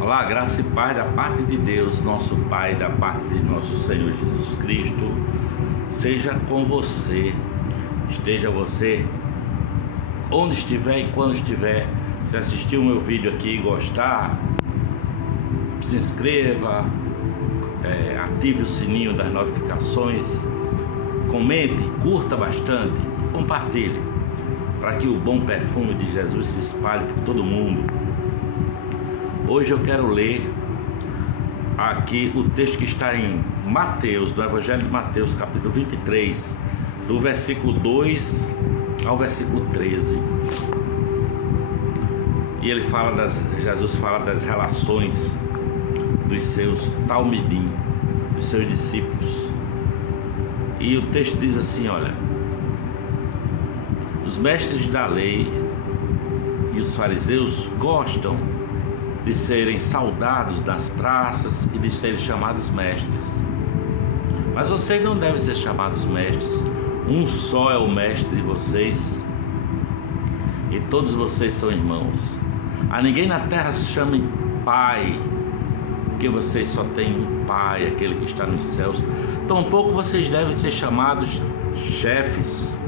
Olá, graça e paz da parte de Deus, nosso Pai, da parte de nosso Senhor Jesus Cristo, seja com você, esteja você, onde estiver e quando estiver. Se assistir o meu vídeo aqui e gostar, se inscreva, ative o sininho das notificações, comente, curta bastante, compartilhe, para que o bom perfume de Jesus se espalhe por todo mundo. Hoje eu quero ler aqui o texto que está em Mateus, do Evangelho de Mateus, capítulo 23, do versículo 2 ao versículo 13. E Jesus fala das relações dos seus talmidim, dos seus discípulos. E o texto diz assim, olha: os mestres da lei e os fariseus gostam de serem saudados nas praças e de serem chamados mestres. Mas vocês não devem ser chamados mestres. Um só é o mestre de vocês, e todos vocês são irmãos. A ninguém na terra se chame pai, porque vocês só têm um pai, aquele que está nos céus. Tampouco vocês devem ser chamados chefes,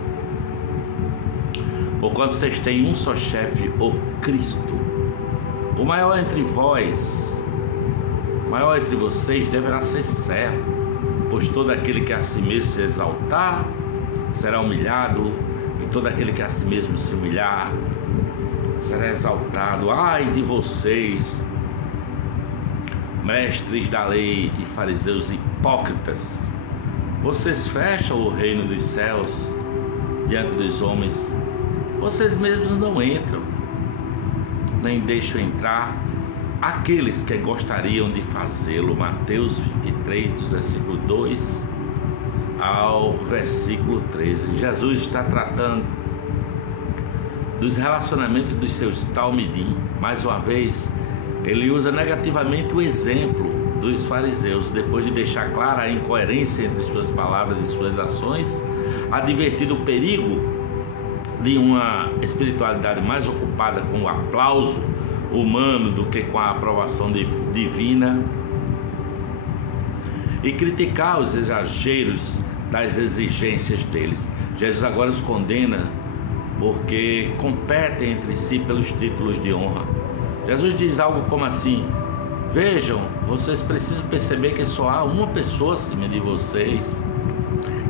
porquanto vocês têm um só chefe, o Cristo. O maior entre vocês deverá ser servo, pois todo aquele que a si mesmo se exaltar será humilhado, e todo aquele que a si mesmo se humilhar será exaltado. Ai de vocês, mestres da lei e fariseus hipócritas, vocês fecham o reino dos céus diante dos homens, vocês mesmos não entram, nem deixam entrar aqueles que gostariam de fazê-lo. Mateus 23, do versículo 2 ao versículo 13. Jesus está tratando dos relacionamentos dos seus talmidim. Mais uma vez, ele usa negativamente o exemplo dos fariseus, depois de deixar clara a incoerência entre suas palavras e suas ações, advertindo o perigo de uma espiritualidade mais ocupada com o aplauso humano do que com a aprovação divina, e criticar os exageros das exigências deles. Jesus agora os condena porque competem entre si pelos títulos de honra. Jesus diz algo como assim: vejam, vocês precisam perceber que só há uma pessoa acima de vocês,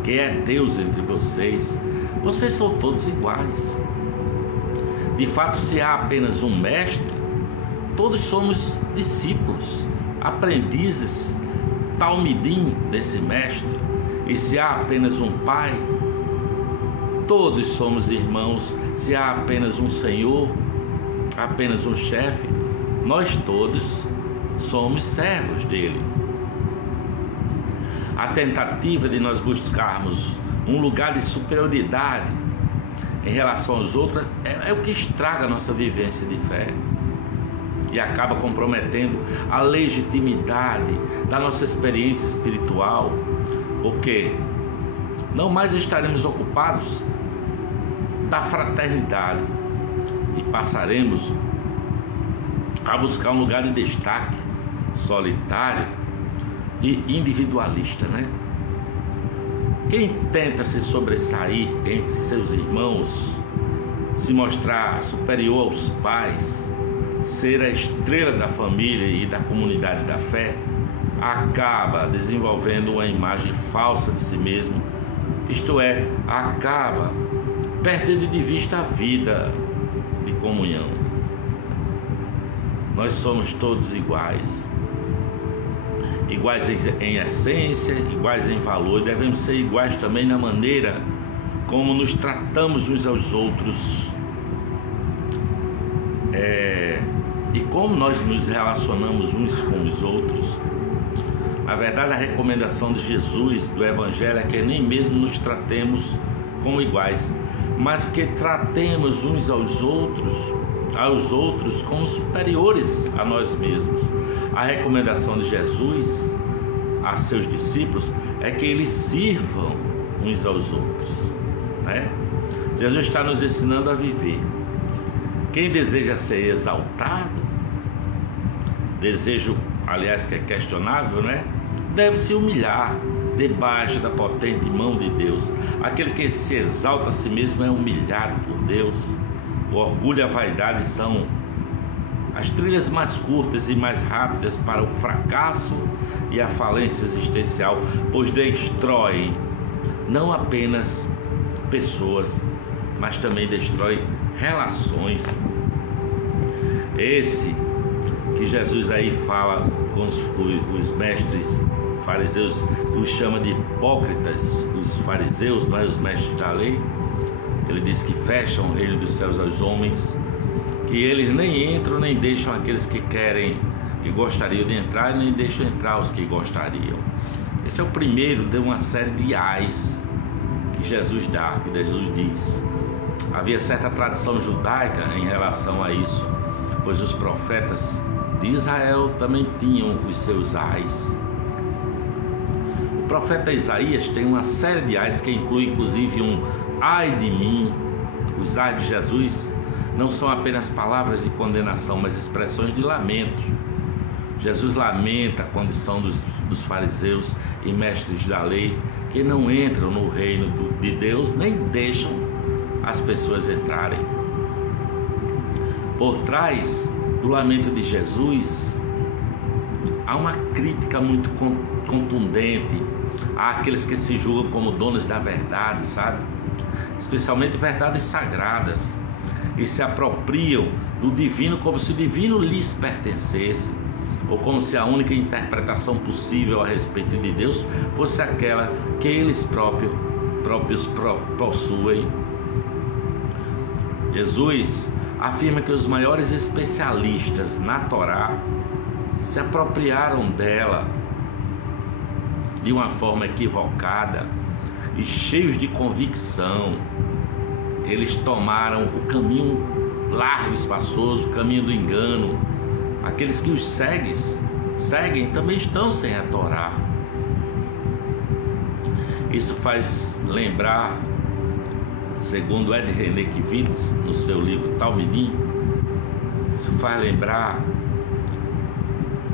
que é Deus entre vocês. Vocês são todos iguais. De fato, se há apenas um mestre, todos somos discípulos, aprendizes, talmidim desse mestre. E se há apenas um pai, todos somos irmãos. Se há apenas um senhor, apenas um chefe, nós todos somos servos dele. A tentativa de nós buscarmos um lugar de superioridade em relação aos outros é o que estraga a nossa vivência de fé e acaba comprometendo a legitimidade da nossa experiência espiritual, porque não mais estaremos ocupados da fraternidade e passaremos a buscar um lugar de destaque solitário e individualista, né? Quem tenta se sobressair entre seus irmãos, se mostrar superior aos pais, ser a estrela da família e da comunidade da fé, acaba desenvolvendo uma imagem falsa de si mesmo, isto é, acaba perdendo de vista a vida de comunhão. Nós somos todos iguais. Iguais em essência, iguais em valor, devemos ser iguais também na maneira como nos tratamos uns aos outros, e como nós nos relacionamos uns com os outros. Na verdade, a recomendação de Jesus, do Evangelho, é que nem mesmo nos tratemos como iguais, mas que tratemos uns aos outros como superiores a nós mesmos. A recomendação de Jesus a seus discípulos é que eles sirvam uns aos outros, né? Jesus está nos ensinando a viver Quem deseja ser exaltado, desejo, aliás, que é questionável, né? Deve se humilhar debaixo da potente mão de Deus. Aquele que se exalta a si mesmo é humilhado por Deus. O orgulho e a vaidade são as trilhas mais curtas e mais rápidas para o fracasso e a falência existencial, pois destroem não apenas pessoas, mas também destrói relações. Esse que Jesus aí fala com os mestres fariseus, os chama de hipócritas, os fariseus, não é? Os mestres da lei. Ele diz que fecham o reino dos céus aos homens, que eles nem entram nem deixam aqueles que querem, que gostariam de entrar, e nem deixam entrar os que gostariam. Este é o primeiro de uma série de ais que Jesus dá, que Jesus diz. Havia certa tradição judaica em relação a isso, pois os profetas de Israel também tinham os seus ais. O profeta Isaías tem uma série de ais que inclui inclusive um ai de mim. Os ais de Jesus não são apenas palavras de condenação, mas expressões de lamento. Jesus lamenta a condição dos fariseus e mestres da lei, que não entram no reino de Deus, nem deixam as pessoas entrarem. Por trás do lamento de Jesus, há uma crítica muito contundente àqueles que se julgam como donos da verdade, sabe? Especialmente verdades sagradas, e se apropriam do divino como se o divino lhes pertencesse, ou como se a única interpretação possível a respeito de Deus fosse aquela que eles próprios possuem. Jesus afirma que os maiores especialistas na Torá se apropriaram dela de uma forma equivocada e cheios de convicção. Eles tomaram o caminho largo e espaçoso, o caminho do engano. Aqueles que os seguem também estão sem a Torá. Isso faz lembrar, segundo Ed René Kivitz, no seu livro Talmidim, isso faz lembrar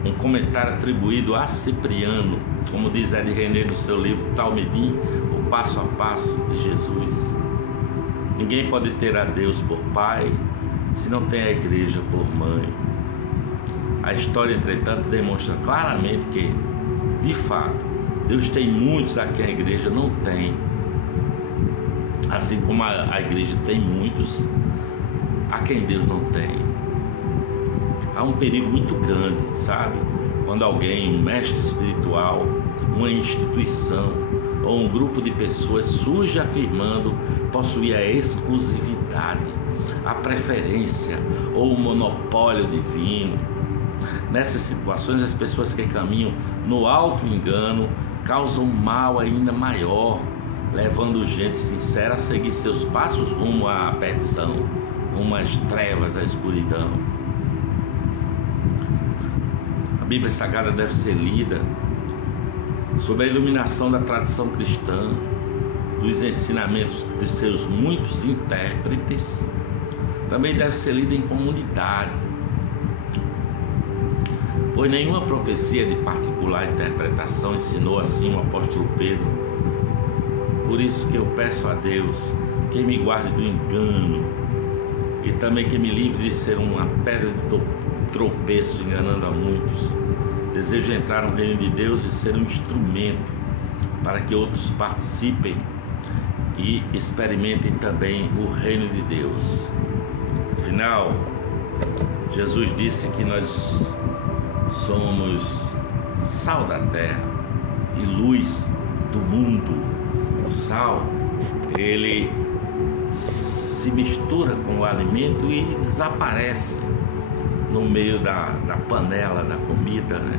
um comentário atribuído a Cipriano, como diz Ed René no seu livro Talmidim, o passo a passo de Jesus. Ninguém pode ter a Deus por pai se não tem a igreja por mãe. A história, entretanto, demonstra claramente que, de fato, Deus tem muitos a quem a igreja não tem. Assim como a igreja tem muitos a quem Deus não tem. Há um perigo muito grande, sabe? Quando alguém, um mestre espiritual, uma instituição ou um grupo de pessoas surge afirmando possuir a exclusividade, a preferência ou o monopólio divino. Nessas situações, as pessoas que caminham no auto-engano causam mal ainda maior, levando gente sincera a seguir seus passos rumo à perdição, rumo às trevas, à escuridão. A Bíblia Sagrada deve ser lida sob a iluminação da tradição cristã, dos ensinamentos de seus muitos intérpretes. Também deve ser lida em comunidade, pois nenhuma profecia de particular interpretação, ensinou assim o apóstolo Pedro. Por isso que eu peço a Deus que me guarde do engano e também que me livre de ser uma pedra de tropeço enganando a muitos. Desejo entrar no reino de Deus e ser um instrumento para que outros participem e experimentem também o reino de Deus. Afinal, Jesus disse que nós somos sal da terra e luz do mundo. O sal, ele se mistura com o alimento e desaparece no meio da panela da comida, né?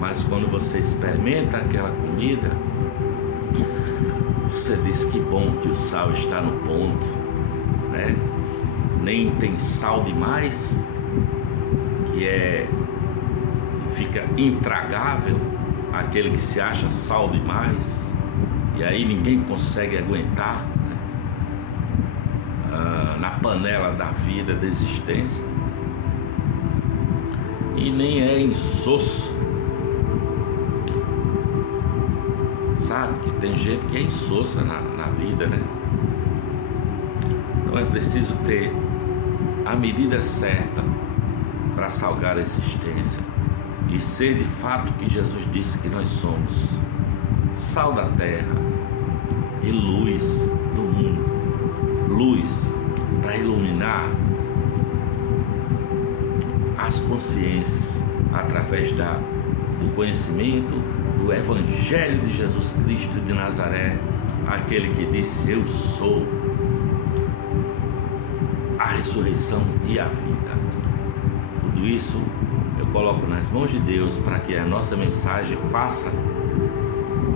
Mas quando você experimenta aquela comida, você diz que bom que o sal está no ponto, né? Nem tem sal demais, que fica intragável, aquele que se acha sal demais, e aí ninguém consegue aguentar, né? Na panela da vida, da existência. E nem é insosso. Sabe que tem gente que é insossa na vida, né? Então é preciso ter a medida certa para salgar a existência e ser de fato o que Jesus disse que nós somos: sal da terra e luz do mundo. Luz para iluminar as consciências através do conhecimento do Evangelho de Jesus Cristo de Nazaré, aquele que disse: eu sou a ressurreição e a vida. Tudo isso eu coloco nas mãos de Deus para que a nossa mensagem faça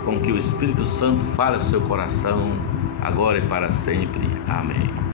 com que o Espírito Santo fale ao seu coração, agora e para sempre. Amém.